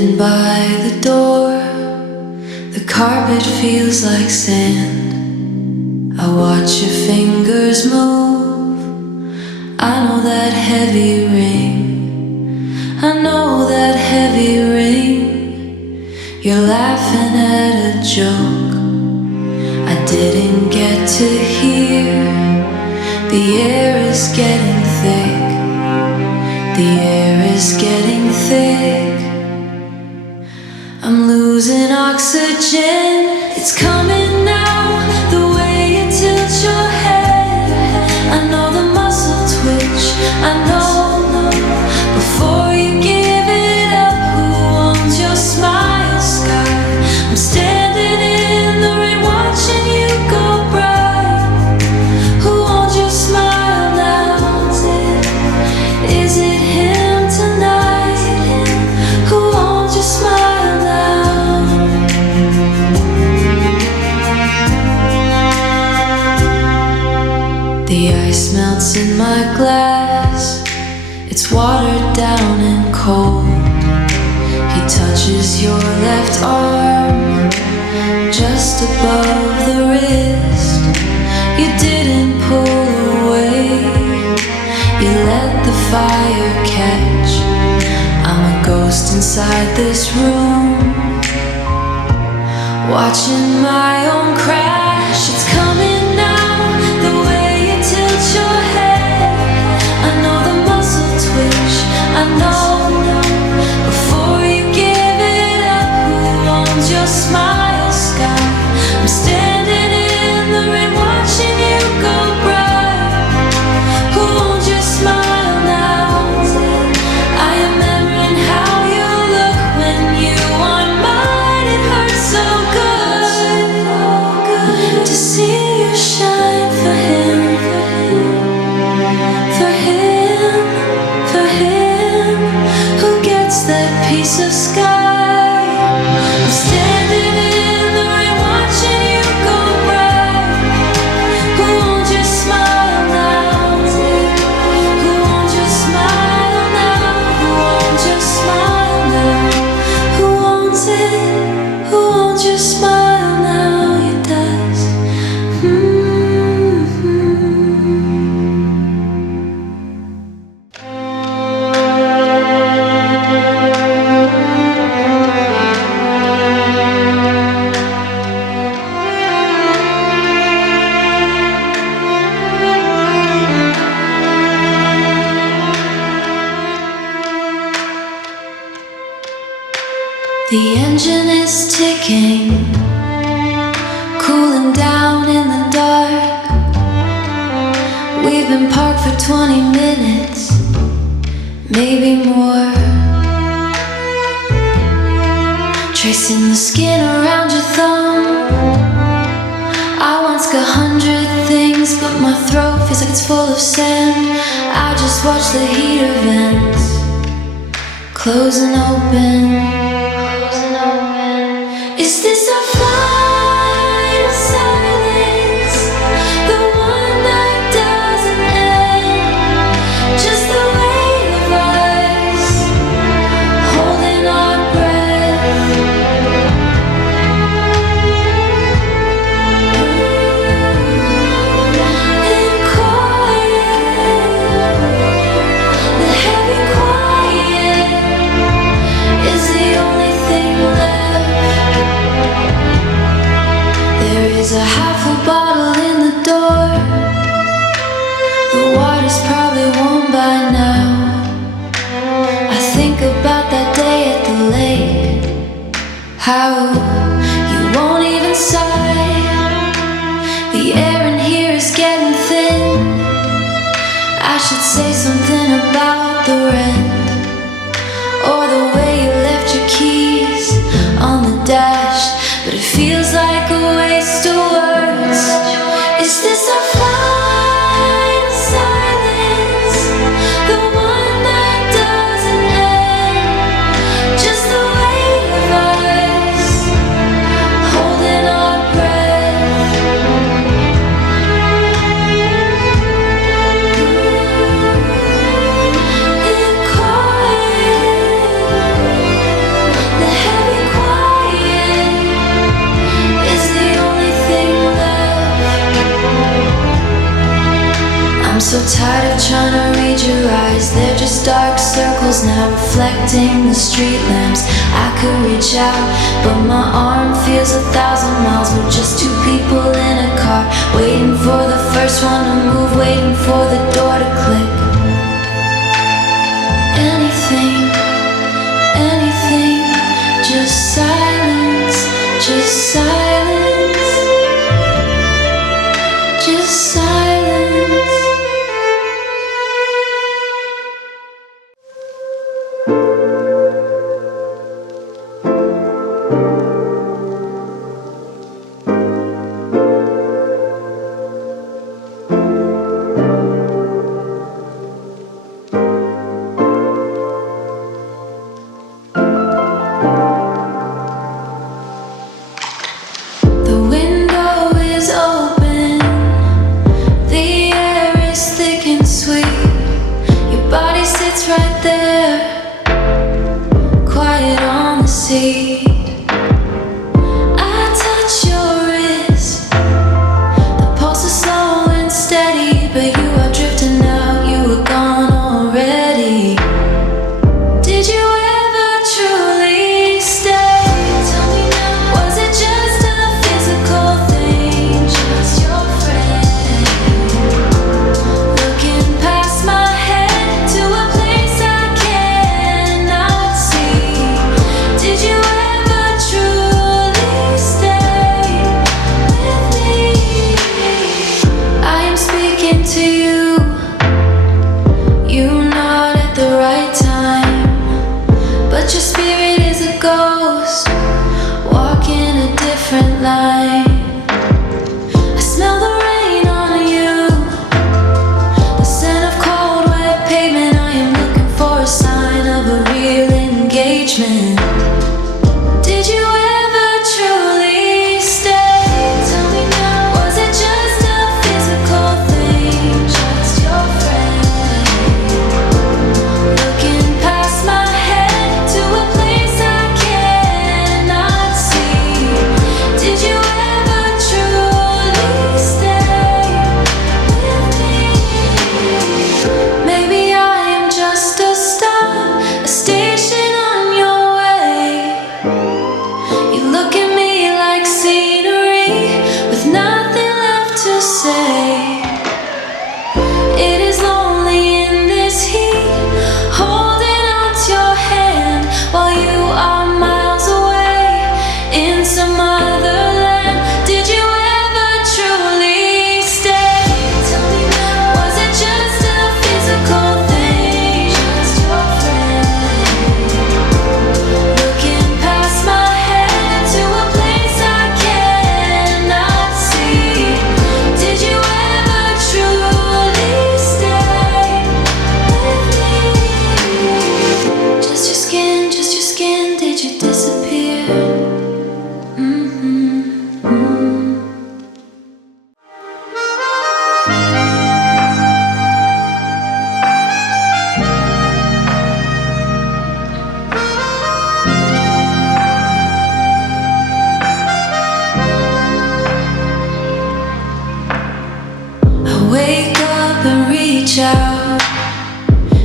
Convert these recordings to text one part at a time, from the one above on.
Standing by the door, the carpet feels like sand. I watch your fingers move, I know that heavy ring, I know that heavy ring. You're laughing at a joke I didn't get to hear. The air is getting thick, the air is getting thick. I'm losing oxygen, it's coming now. The way you tilt your head, I know the muscle twitch, I know. Before you give it up, who owns your smile sky? I'm standing in the rain watching you go bright. Who owns your smile now? Is it him tonight? Who owns your smile now? The ice melts in my glass, it's watered down and cold. He touches your left arm, just above the wrist. You didn't pull away, you let the fire catch. I'm a ghost inside this room, watching my own crash. It's coming now, the way you tilt your head, I know the muscle twitch, I know. Before you give it up, who owns your smile sky? I'm standing in the rain watching you go bright. Who owns your smile now? I am remembering how you look when you are mine. It hurts so good to see you shine for him, for him, for him. Who gets that piece of sky? I'm standing in the rain watching you go bright. Who owns your smile now? Who owns your smile now? Who owns your smile now? Who owns it? Who owns your smile now? You does. The engine is ticking, cooling down in the dark. We've been parked for 20 minutes, maybe more. Tracing the skin around your thumb. I once got 100 things, but my throat feels like it's full of sand. I just watch the heater vents close and open. Is this our final silence? The one that doesn't end? Just the weight of us holding our breath. And quiet, the heavy quiet is the only thing left. There is a half a bottle in the door. The water's probably warm by now. I think about that day at the lake, how you won't even sigh. The air in here is getting thin. I should say something about the rent, or the way you left your keys on the dash. But it feels like a waste of words. Is this our final silence? The one that doesn't end? Just the weight of us holding our breath. And quiet. so tired of trying to read your eyes. They're just dark circles now reflecting the street lamps. I could reach out, but my arm feels 1,000 miles. We're just two people in a car, waiting for the first one to move, waiting for the door to click. Anything, anything, just silence, just silence, just silence.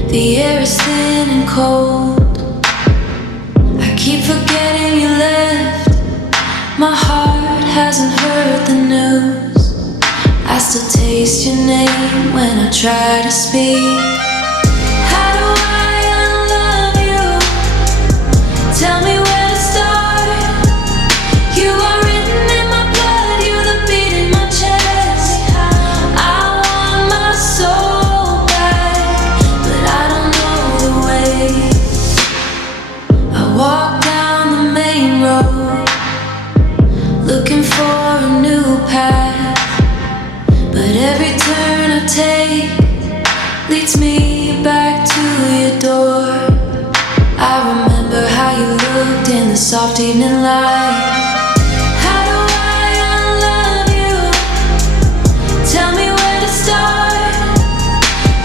The air is thin and cold. I keep forgetting you left. My heart hasn't heard the news. I still taste your name when I try to speak. How do I unlove you? Tell me where to start. You are written in my blood, you're the beat in my chest. I want my soul back, but I don't know the way. I walk down the main road, looking for a new path, but every turn I take leads me back to your door. I remember how you looked in the soft evening light. How do I unlove you? Tell me where to start.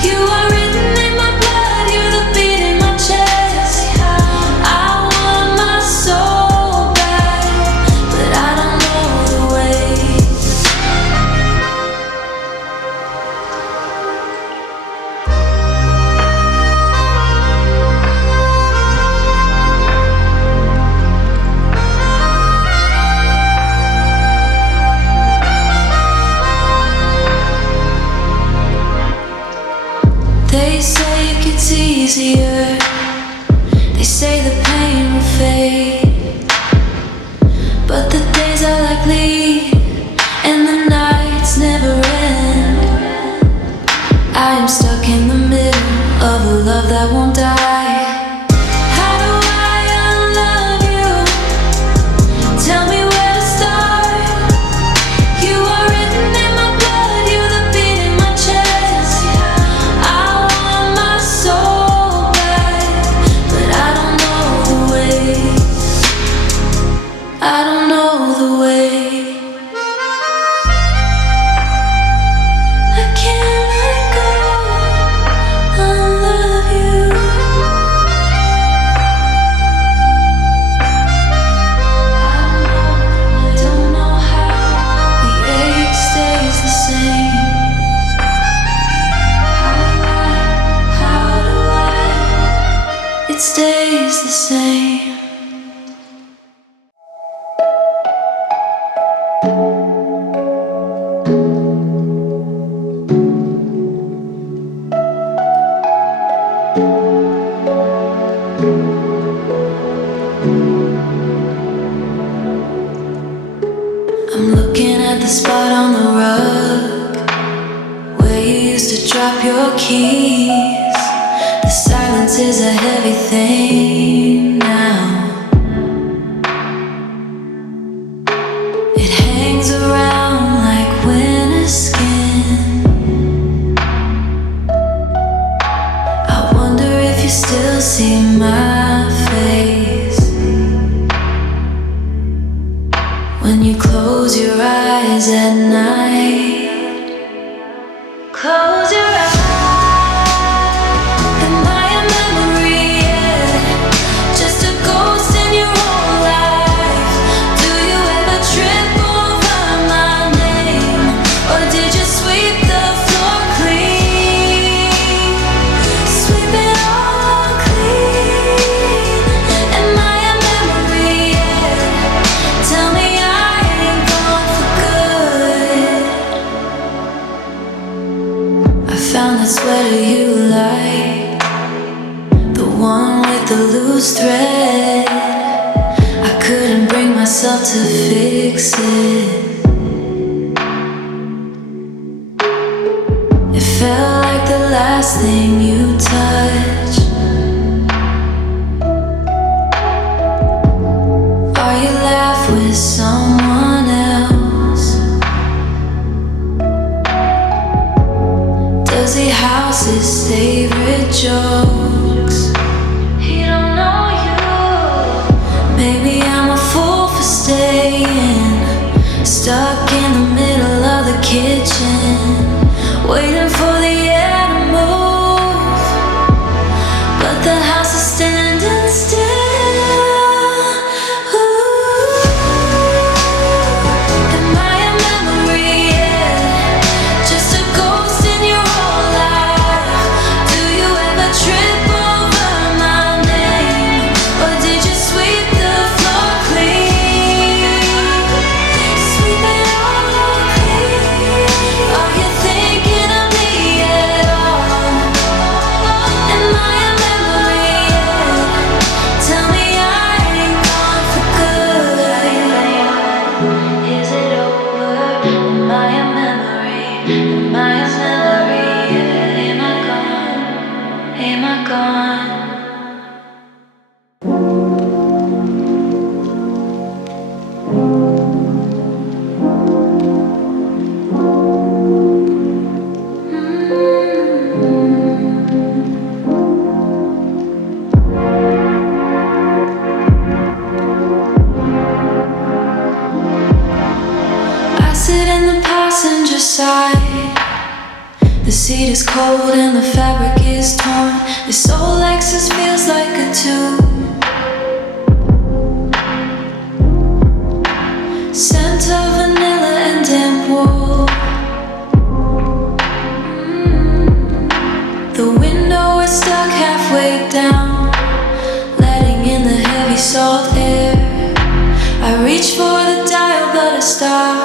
You are written in my blood, you're the beat in my chest. I want my soul back, but I don't know the way. They say it gets easier. They say the pain will fade, but the days are like lead, and the nights never end. I am stuck in the middle of a love that won't die. How do I unlove you? Tell me where to start. You are written in my blood, you're the beat in my chest. I want my soul back, but I don't know the way. I don't know the way. I can't let go. Unlove you. I don't know how the ache stays the same. How do I? It stays the same. I'm looking at the spot on the rug where you used to drop your keys. The silence is a heavy thing now. It hangs around like winter skin. I wonder if you still see my face when you close your eyes at night. Close your eyes. Am I a memory? Yeah. Just a ghost in your whole life. Do you ever trip over my name, or did you sweep the floor clean? Sweep it all clean. Am I a memory? Yeah. Tell me I ain't gone for good. I found that sweater you like, the one with the loose thread. I couldn't bring myself to fix it. It felt like the last thing you touched. Or you laugh with someone else. Does he house his favorite jokes? He don't know you. Maybe I'm a fool for staying stuck in the middle of the kitchen, waiting for the air to move, but the house is standing still. Ooh. Am I a memory? Yeah. Just a ghost in your whole life. Do you ever trip over my name, or did you sweep the floor clean? Sweep it all clean. Are you thinking of me at all? Am I a memory? Yeah. Tell me I ain't gone for good. Is it over? Am I a memory? Am I a memory? Yeah. Am I gone? Am I gone? I sit in the passenger side. The seat is cold and the fabric is torn. This old Lexus feels like a tube. Scent of vanilla and damp wool. The window is stuck halfway down, letting in the heavy salt air. I reach for the dial but I stop,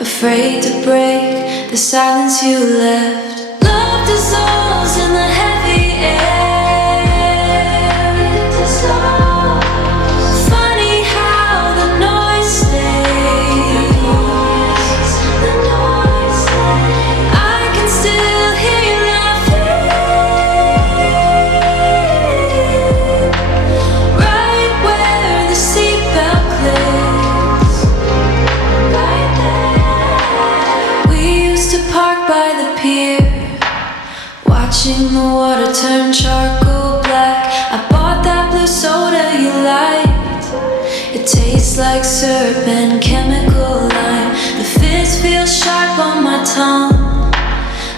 afraid to break the silence you left. Love dissolves Watching the water turn charcoal black. I bought that blue soda you liked. It tastes like syrup and chemical lime. The fizz feels sharp on my tongue,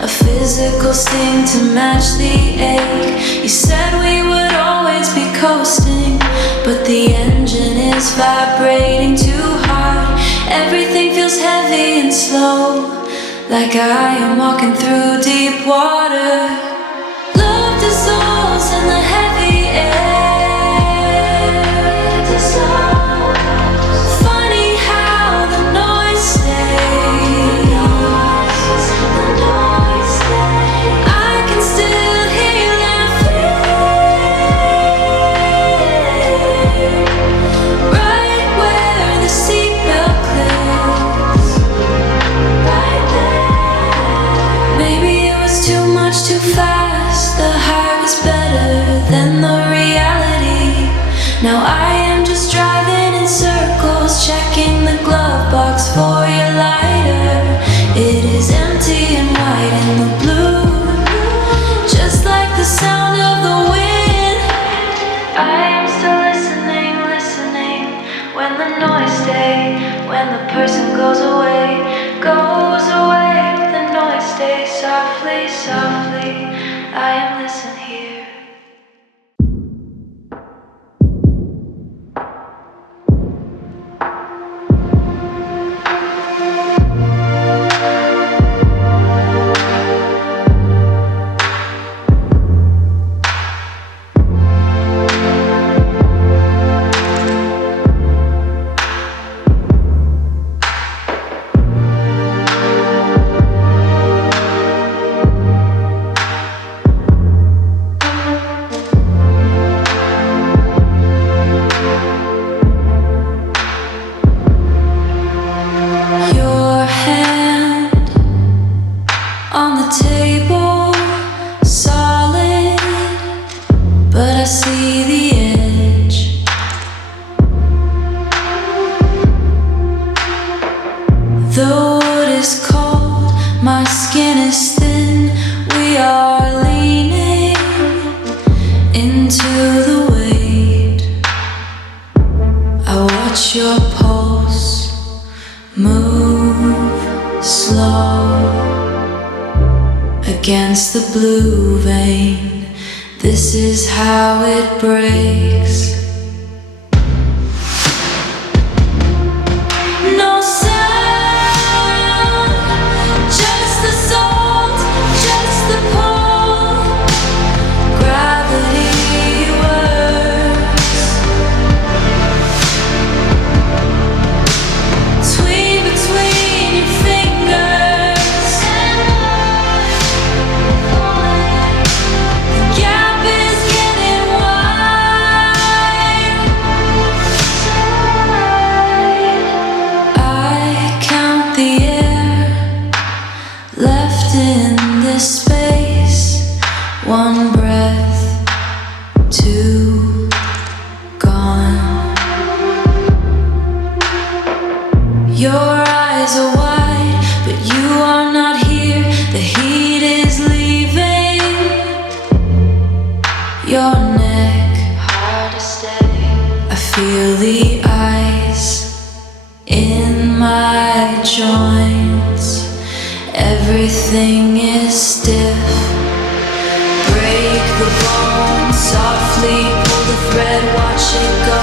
a physical sting to match the ache. You said we would always be coasting, but the engine is vibrating too hard. Everything feels heavy and slow, like I am walking through deep water. Love dissolves in the heavy air. Funny how the noise stays. I can still hear you laughing right where the seatbelt clicks. Right there. Maybe it was too much too fast. The high was better than the reality. Now I am just driving in circles, checking the glove box for your lighter. It is empty and white in the blue, just like the sound of the wind. I am still listening, listening. When the noise stays, when the person goes away, the noise stays softly, softly. I am listening here. Against the blue vein, this is how it breaks. No sound, just the salt, just the pull. Gravity works. Between your fingers, the gap is getting wide. I count the air left in this space. One breath, two, gone. Your eyes are wide, but you are not here. The heat is leaving your neck, hard to stay. I feel the ice in my joints. Everything is stiff. Break the bone softly, pull the thread, watch it go.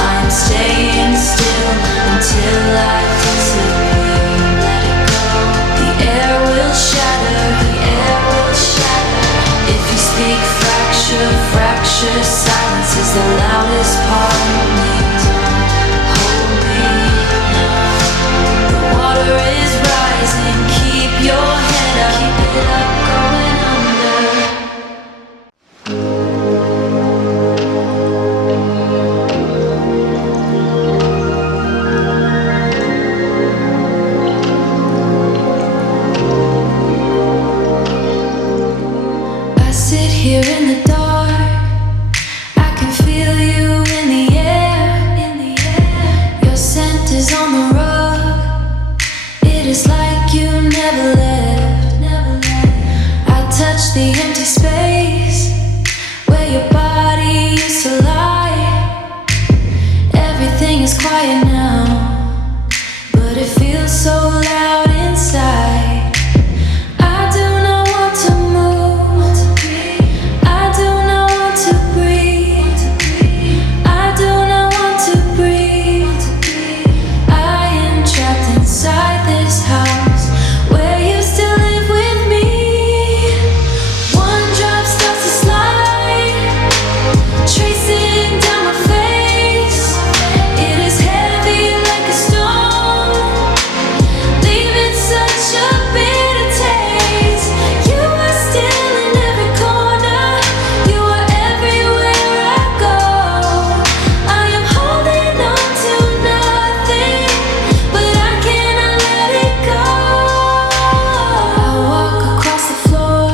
I'm staying still until I disappear. Let it go. The air will shatter, the air will shatter. If you speak fracture, fracture. Silence is the loudest part of me. Hold me now. The water is rising, keep your head up. Keep it up, going under. Here in the dark, I can feel you in the air. Your scent is on the rug. It is like you never left. I touch touch the empty space where your body used to lie. Everything is quiet now, but it feels so loud inside. I do not want to move, I do not want to breathe, I do not want to breathe. I am trapped inside this house where you used to live with me. One drop starts to slide, tracing down my face. It is heavy like a stone, leaving such a bitter taste. You are still in every corner, you are everywhere I go. I am holding on to nothing, but I cannot let it go. I walk across the floor,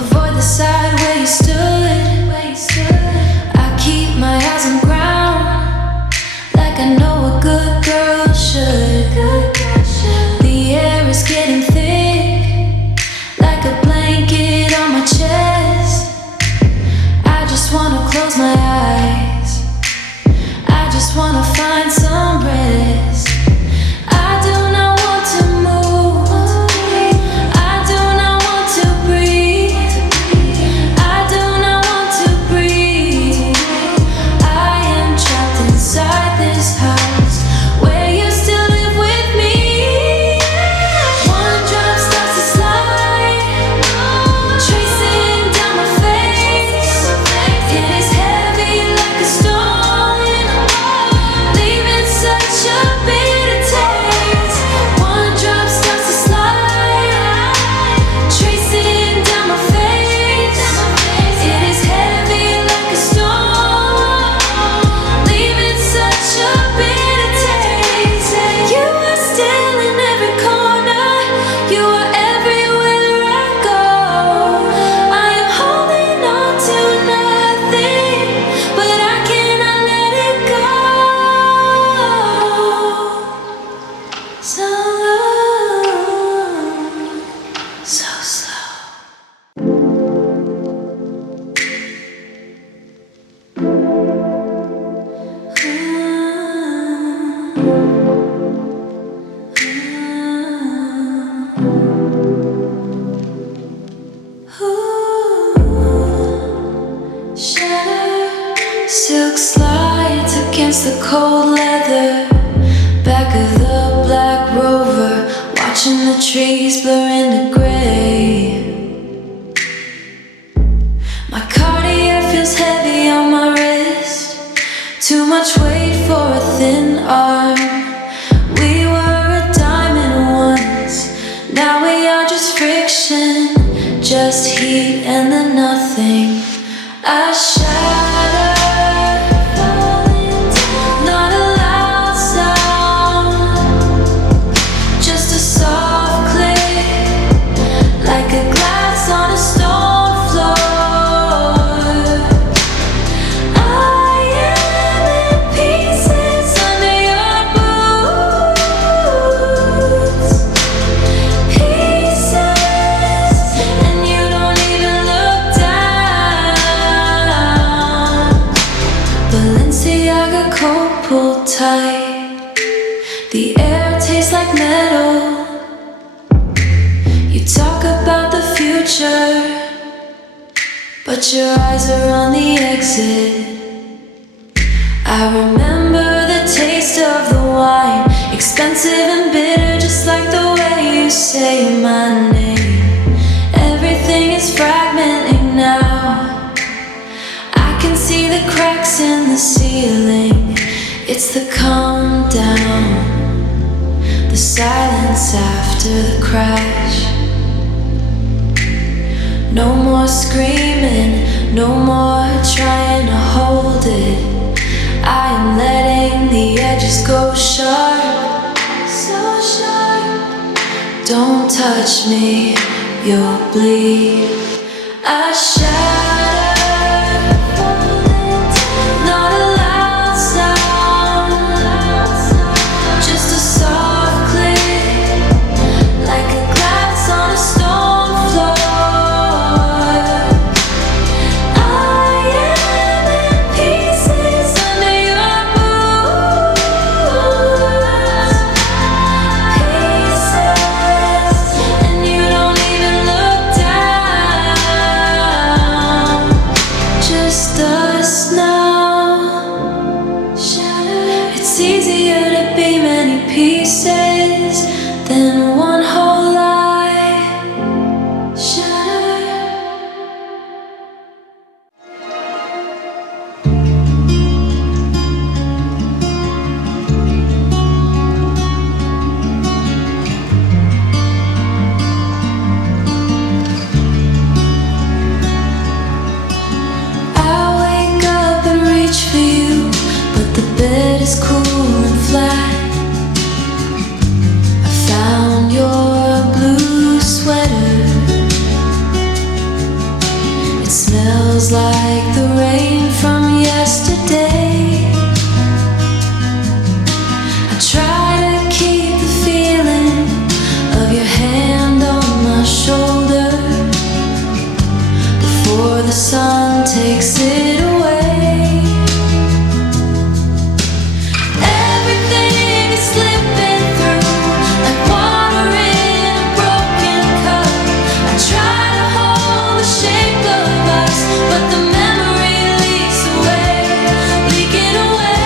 avoid the side where you stood. I keep my eyes on ground, like I know a good girl should. The air is getting thick, like a blanket on my chest. I just wanna close my eyes, I just wanna find some rest. I do not want to move, I do not want to breathe, I do not want to breathe. I am trapped inside this house where you still live with me. One drop starts to slide, tracing down my face. It is heavy like a stone, leaving such a bitter taste. One drop starts to slide, tracing down my face. It is heavy like a stone, leaving such a bitter taste. You are still in every corner, you are everywhere I go. I am holding on to nothing, but I cannot let it go. So slow. Shatter, silk slides against the cold leather, back of the Black Rover, watching the trees blur into gray. My cardiac feels heavy on my wrist, too much weight for a thin arm. We were a diamond once, now we are just friction, just heat and then nothing. I shatter, not a loud sound, just a soft click, like a glass on a stone floor. I am in pieces under your boots, pieces, and you don't even look down. Balenciaga coat pulled tight, the air tastes like metal. You talk about the future, but your eyes are on the exit. I remember the taste of the wine, expensive and bitter, just like the way you say my name. Everything is fragmenting now, I can see the cracks in the ceiling. It's the calm down, the silence after the crash. No more screaming, no more trying to hold it. I am letting the edges go sharp, so sharp. Don't touch me, you'll bleed. I shatter, not a loud sound, just a soft click, like a glass on a stone floor. feels like the rain from yesterday. I try to keep the feeling of your hand on my shoulder before the sun takes it away. Everything is slipping through like water in a broken cup. I try to hold the shape of us, but the memory leaks away, leaking away.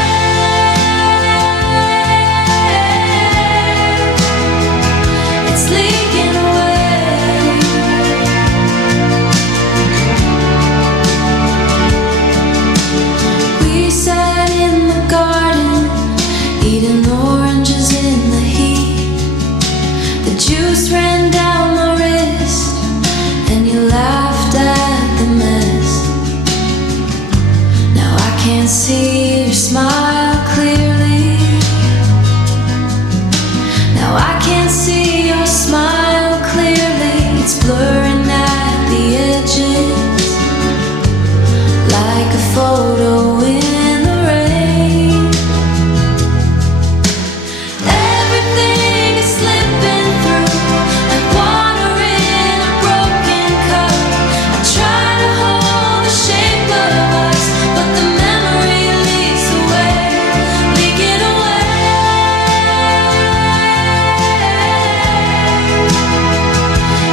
It's leaking away. We sat in the garden, eating oranges in the heat. The juice ran down my wrist, and you laughed at the mess. Now I can't see your smile clearly. Now I can't see your smile clearly. It's blurring at the edges, like a photo in the rain. Everything is slipping through like water in a broken cup. I try to hold the shape of us, but the memory leaks away, leaking away.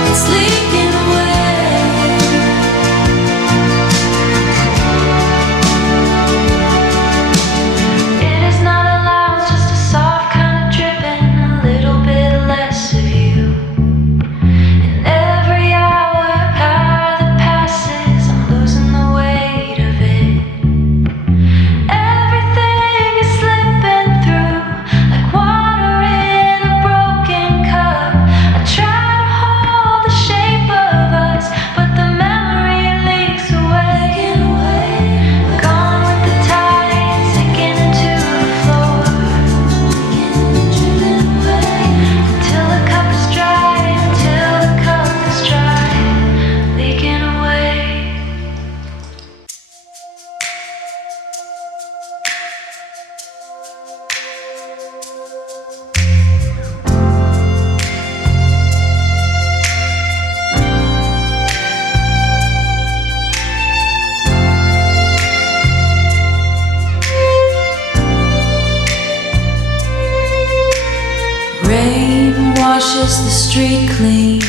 It's leaking away. It is not allowed, just a soft kind of dripping, a little bit less of you. And every hour that passes, I'm losing the weight of it. Everything is slipping through like water in a broken cup. I try to hold the shape of us, but the memory leaks away. Gone with the tide, sinking into the floor. Until the cup is dry, until the cup is dry, leaking away. Rain washes the street clean,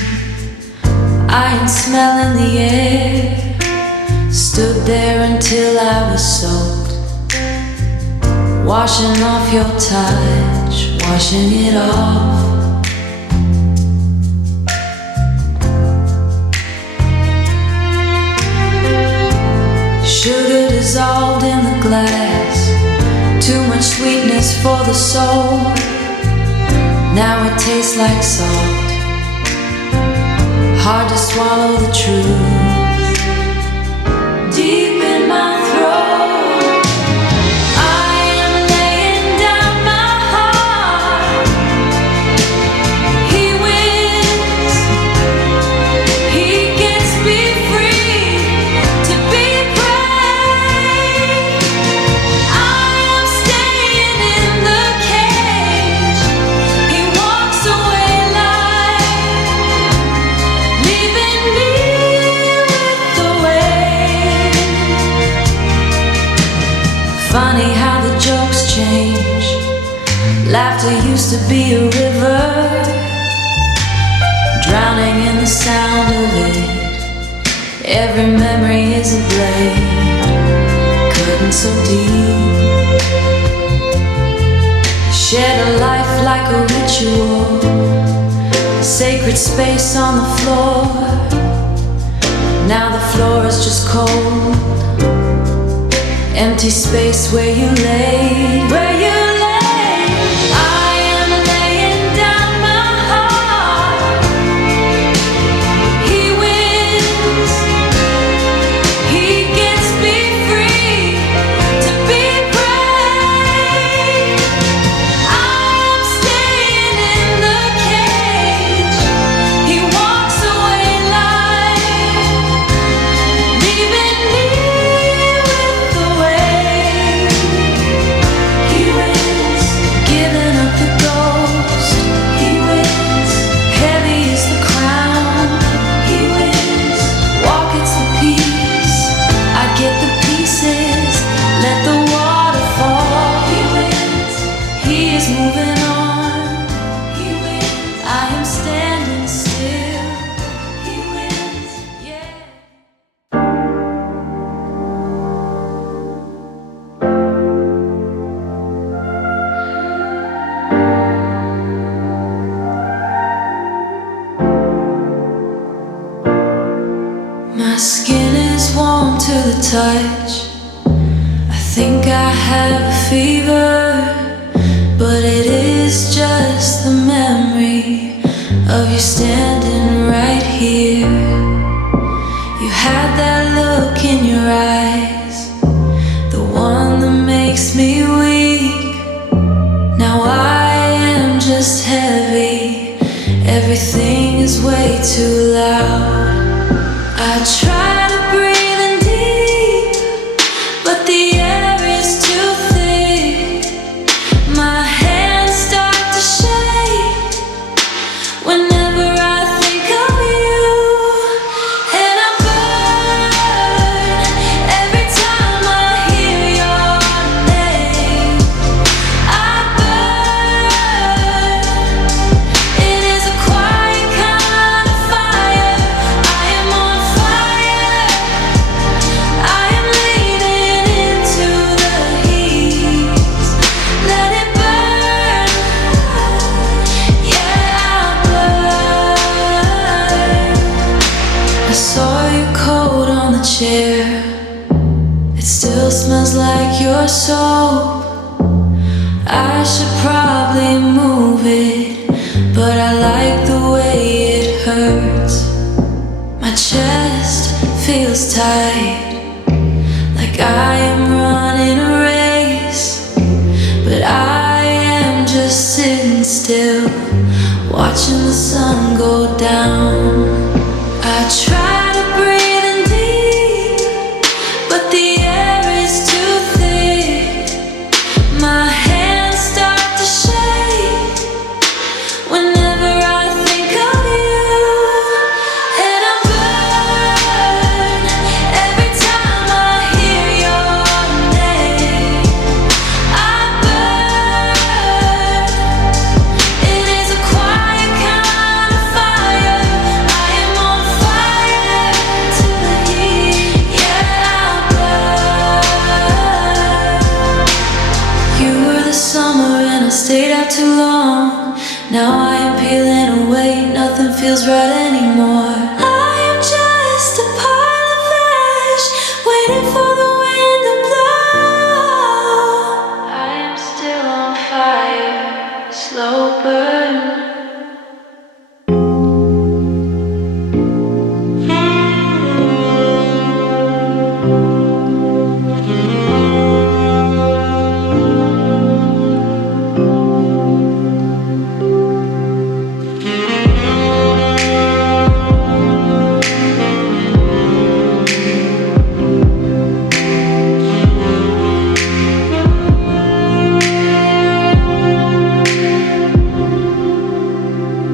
iron smell in the air. Stood there until I was soaked, washing off your touch, washing it off. Sugar dissolved in the glass, too much sweetness for the soul. Now it tastes like salt, hard to swallow the truth. Deep in my throat, I am laying down my heart. He wins, he gets me free to be brave. I am staying in the cage. He walks away like, leaving me with the weight. Funny how the jokes change. Laughter used to be a river, drowning in the sound of it. Every memory is a blade, cutting so deep. Shed a life like a ritual, sacred space on the floor. Now the floor is just cold, empty space where you lay, where you lay. I am laying down my heart. He wins, he gets me free to be brave. I'm staying in the cage. He walks away like, leaving me My skin is warm to the touch. I think I have a fever, but it is just the memory of you standing right here. You had that look in your eyes, the one that makes me weak. Now I am just heavy, everything is way too loud. I try to breathe in deep, but the air is too thick. My hands start to shake whenever I think of you, and I burn every time I hear your name. I burn. It is a quiet kind of fire. I am on fire. I am leaning into the heat. Let it burn. Yeah, I burn. I saw your coat on the chair. It still smells like your soap. I should probably move it, but I like the way it hurts. My chest feels tight, like I am running a race, but I am just sitting still, watching the sun go down. I try to breathe in deep, but the air is too thick. My hands start to shake whenever I think of you, and I burn every time I hear your name. I burn. It is a quiet kind of fire. I am on fire to the heat. Yeah, I burn. You were the summer and I stayed out too long. Now I am peeling away, nothing feels right anymore. I am just a pile of ash, waiting for the wind to blow. I am still on fire, slow burn.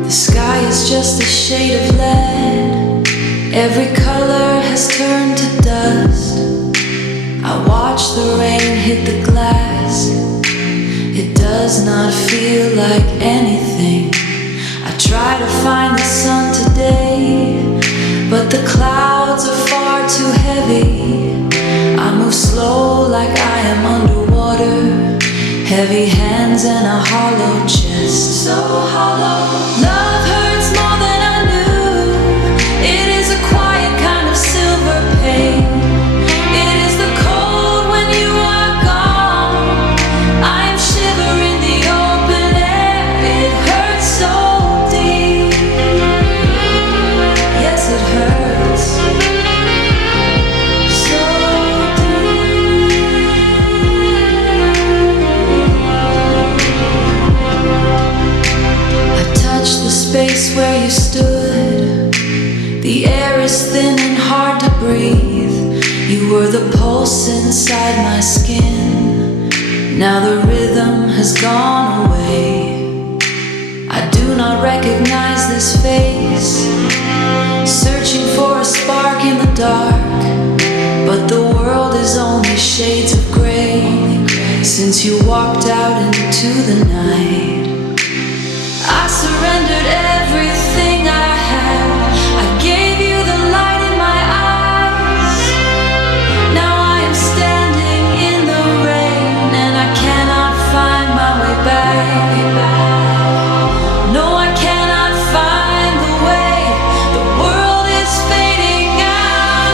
The sky is just a shade of lead. Every color has turned to dust. I watch the rain hit the glass. It does not feel like anything. I try to find the sun today, but the clouds are far too heavy. I move slow like I am underwater. Heavy hands and a hollow chest, so hollow. Love hurts more than I knew. It is a quiet kind of silver pain. It is the cold when you are gone. I am shivering the open air. It hurts so deep. Yes, it hurts so space where you stood. The air is thin and hard to breathe. You were the pulse inside my skin. Now the rhythm has gone away. I do not recognize this face. Searching for a spark in the dark, but the world is only shades of gray. Since you walked out into the night, I surrendered everything I had. I gave you the light in my eyes. Now I am standing in the rain, and I cannot find my way back. No, I cannot find the way. The world is fading out.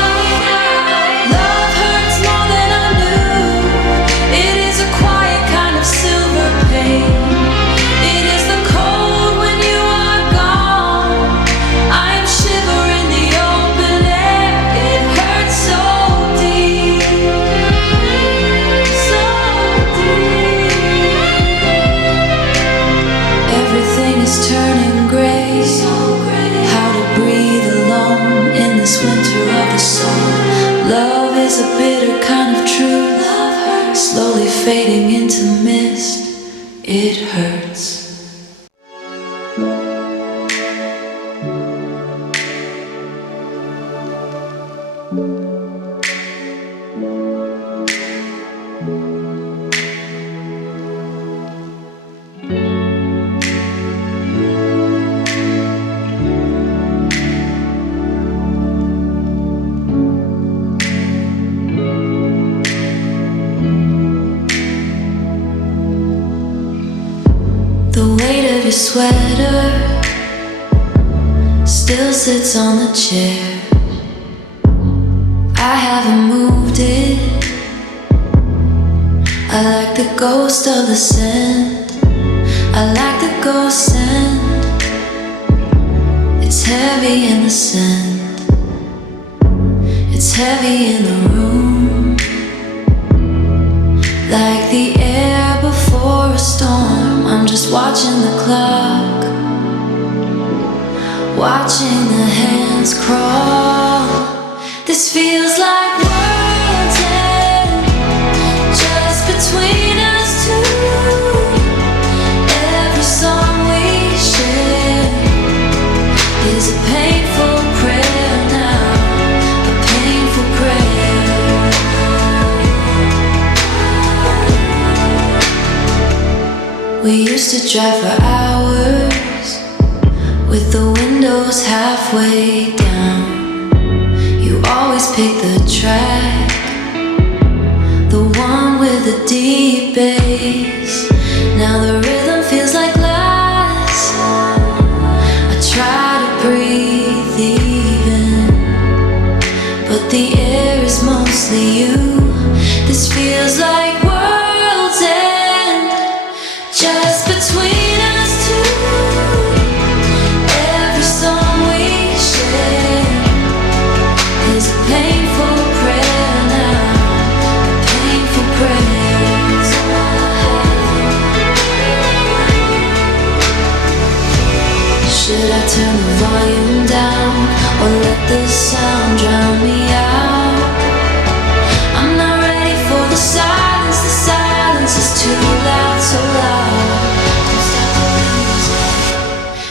the soul. Love is a bitter kind of truth, slowly fading into mist. It hurts. The weight of your sweater still sits on the chair. I haven't moved it. I like the ghost of the scent. I like the ghost scent. It's heavy in the scent. It's heavy in the room. Like the air before a storm. I'm just watching the clock, watching the hands crawl. This feels like worlds end, just between us two. Every song we share is a painful prayer now, a painful prayer. We used to drive for hours with the windows halfway down. You always pick the track, the one with the deep bass. Now the rhythm feels like glass. I try to breathe even, but the air is mostly you. This feels like world's end, just between us two. Every song we share is a painful prayer now, a painful prayer. Should I turn the volume down or let the sound drown me out? I'm not ready for the silence is too loud, so loud. Don't stop the music.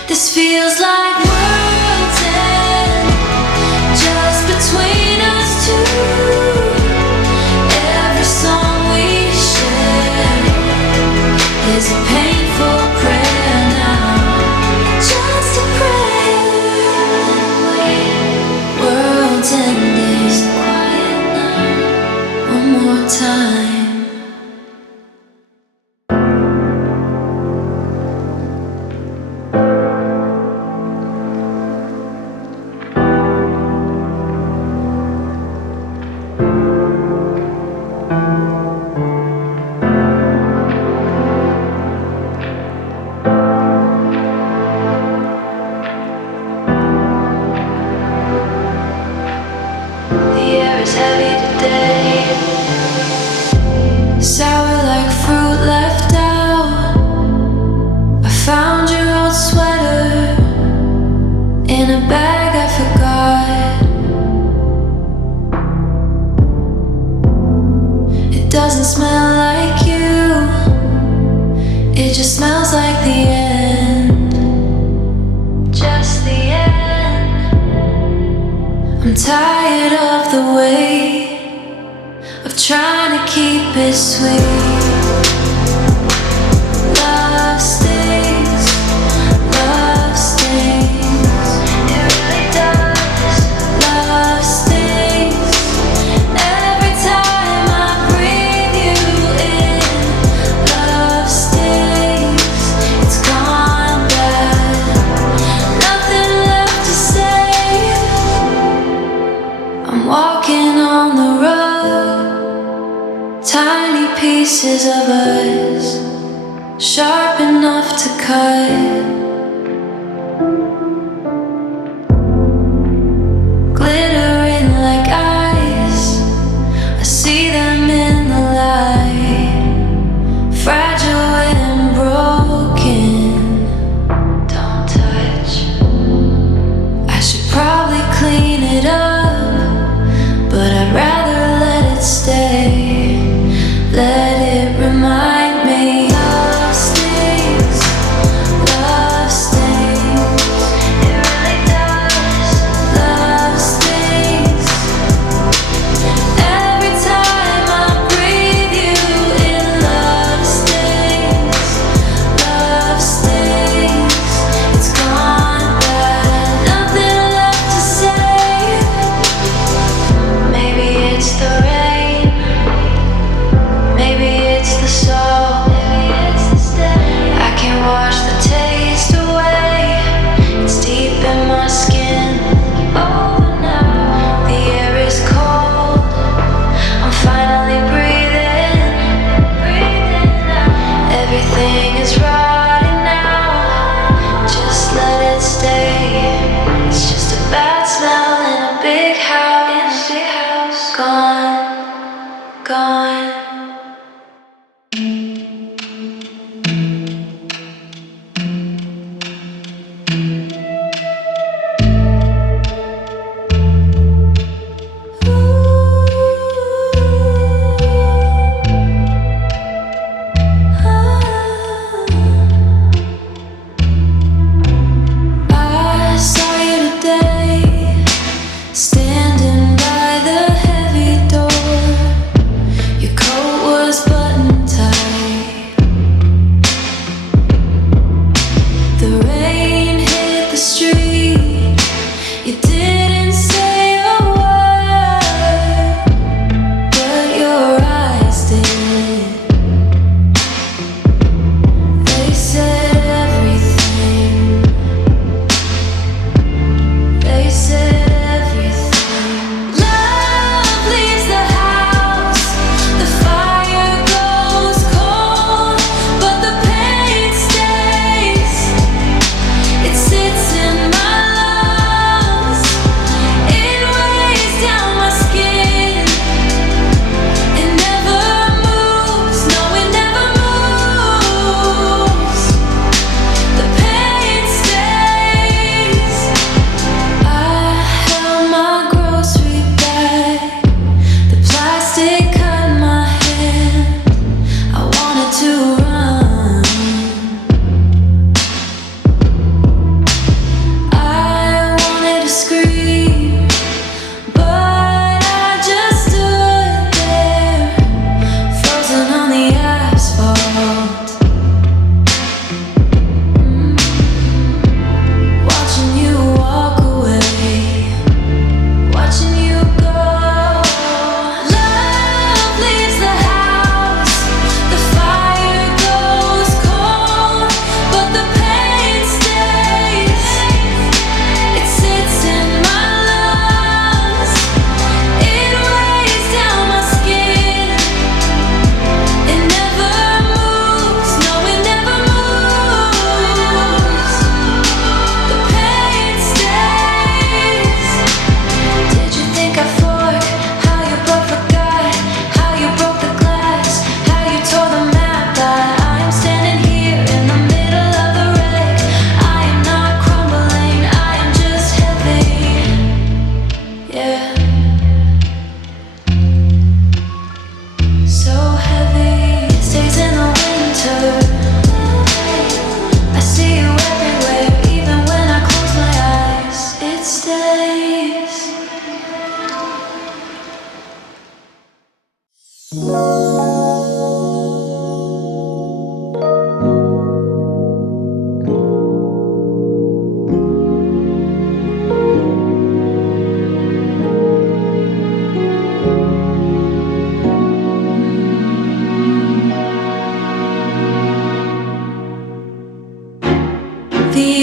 This feels like world's end, just between us two. Every song we share is a painful prayer now, just a prayer. World's ending, so quiet now. One more time. Sour like fruit left out. I found your old sweater in a bag I forgot. It doesn't smell like you, it just smells like the end. Just the end. I'm tired of the weight of trying to keep it sweet. Love stings, love stings. It really does. Love stings. Every time I breathe you in, love stings. It's gone bad, nothing left to say. I'm walking on the road, tiny pieces of us, sharp enough to cut. Glittering like ice, I see them in the light. Fragile and broken, don't touch. I should probably clean it up. The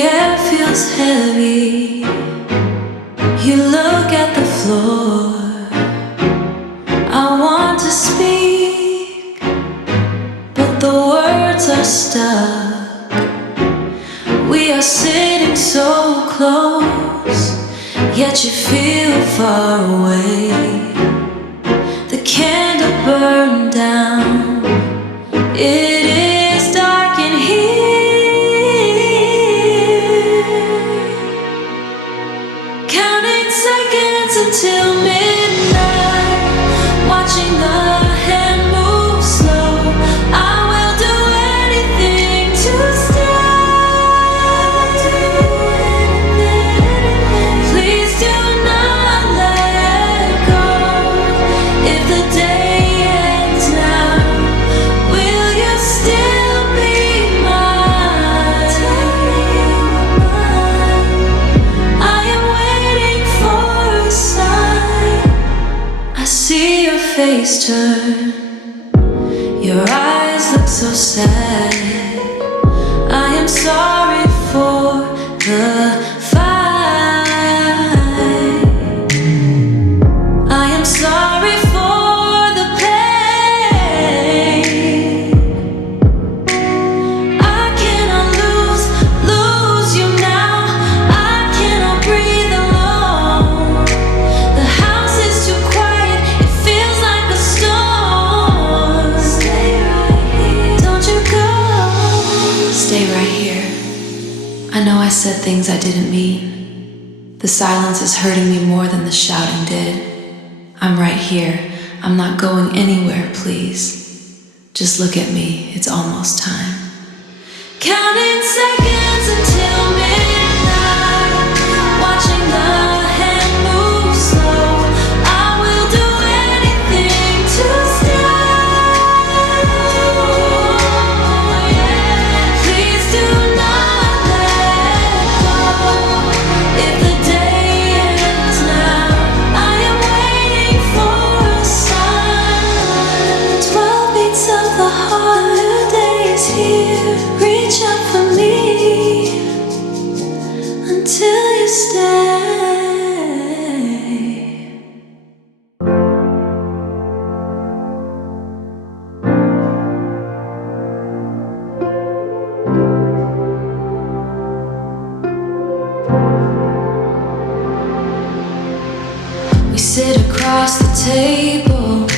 air feels heavy. You look at the floor. I want to speak, but the words are stuck. We are sitting so close, yet you feel far away. The candle burned down. It is dark in here. Counting seconds until midnight, watching the hand move slow. I will do anything to stay. Please do not let go. If the day ends now, will you still be mine? I am waiting for a sign. I see your face turn. Your eyes look so sad. I am sorry for the fight. I am sorry for the pain. I cannot lose you now. I cannot breathe alone. The house is too quiet. It feels like a storm. Stay right here. Don't you go. Stay right here. I know I said things I didn't mean. The silence is hurting me more than the shouting did. I'm right here. I'm not going anywhere, please. Just look at me. It's almost time. Counting seconds until midnight, watching the hand move slow. I will do anything to stay. Please do not let go. If the day ends now, I am waiting for a sign. 12 beats of the heart, new day is here. Reach out for me until you stay. We sit across the table.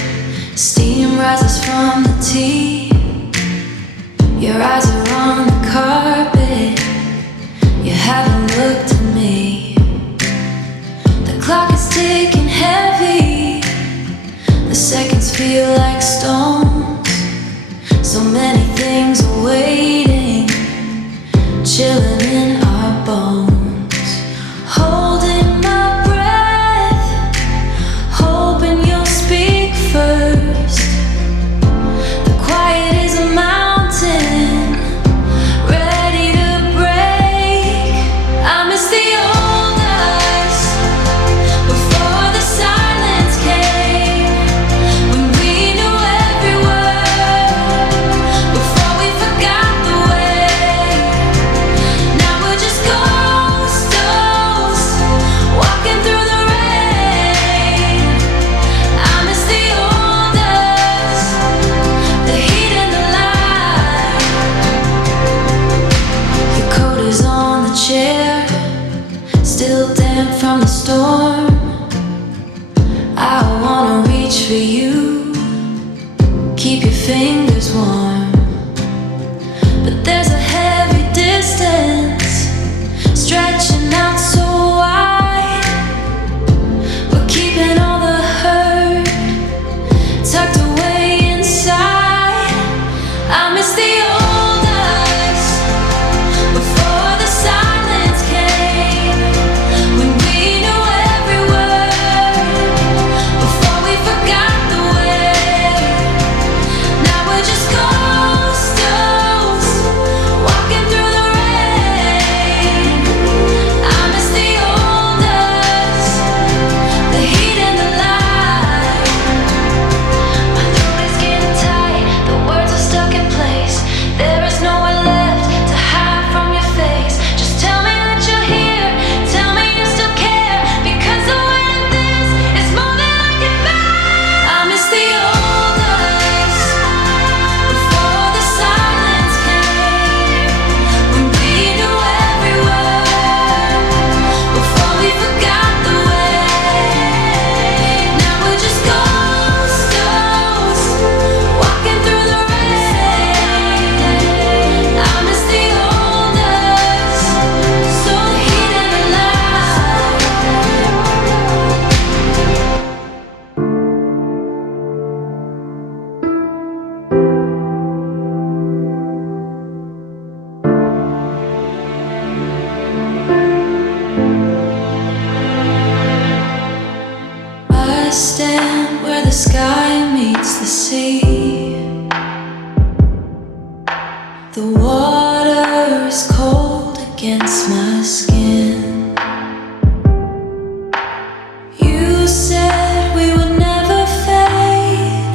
Steam rises from the tea. Your eyes are on the carpet. You haven't looked at me. The clock is ticking heavy. The seconds feel like stones. So many things are waiting, chilling in our bones. Holding my breath, hoping you'll speak first. The quiet is a mountain, ready to break. I miss the old us, before the silence came. When we knew every word, before we forgot the way. Now we're just ghosts, walking through the rain. I miss the old us, the heat and the light. Your coat is on the chair, still damp from the storm. I wanna reach for you, keep your fingers warm. But there's a heavy distance, stretching out so wide. We're keeping all the hurt tucked away inside. I miss the old us, before the silence came. When we knew every word, before we forgot the way. sand where the sky meets the sea. The water is cold against my skin. You said we would never fade,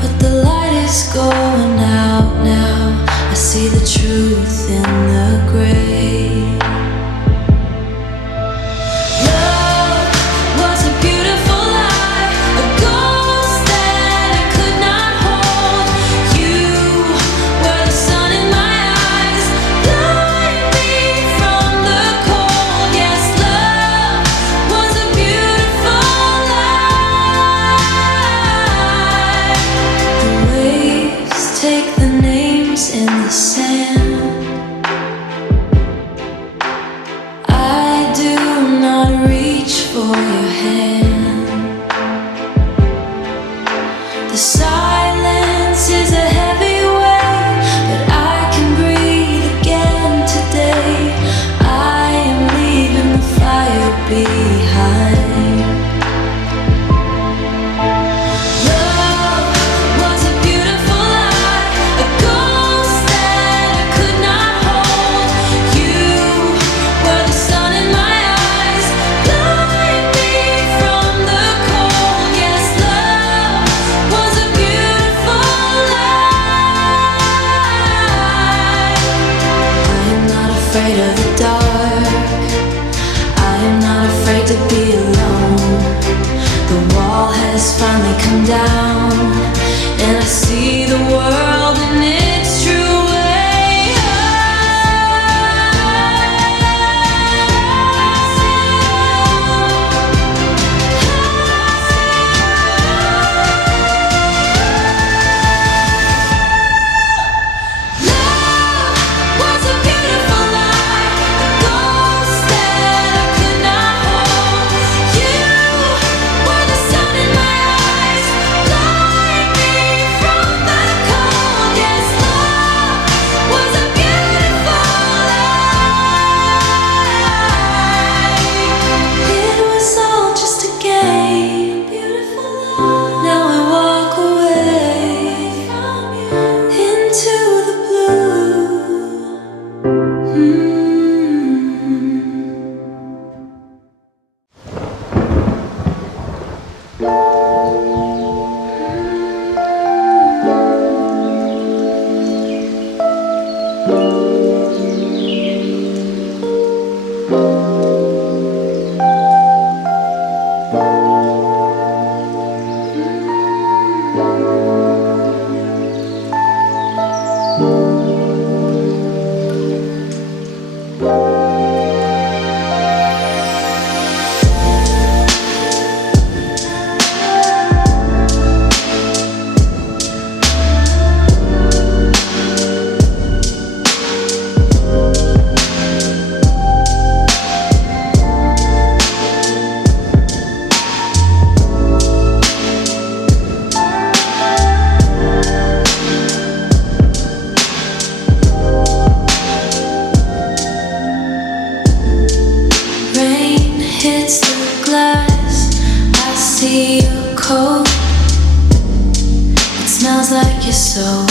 but the light is going out now. I see the truth in the gray. In the sand, I do not reach for your hand. The silence is a heavy weight, but I can breathe again today. I am leaving the fire behind. Afraid of the dark, I am not afraid to be alone. The wall has finally come down, and I see the world in its true way. Hits the glass, I see your coat. It smells like your soul.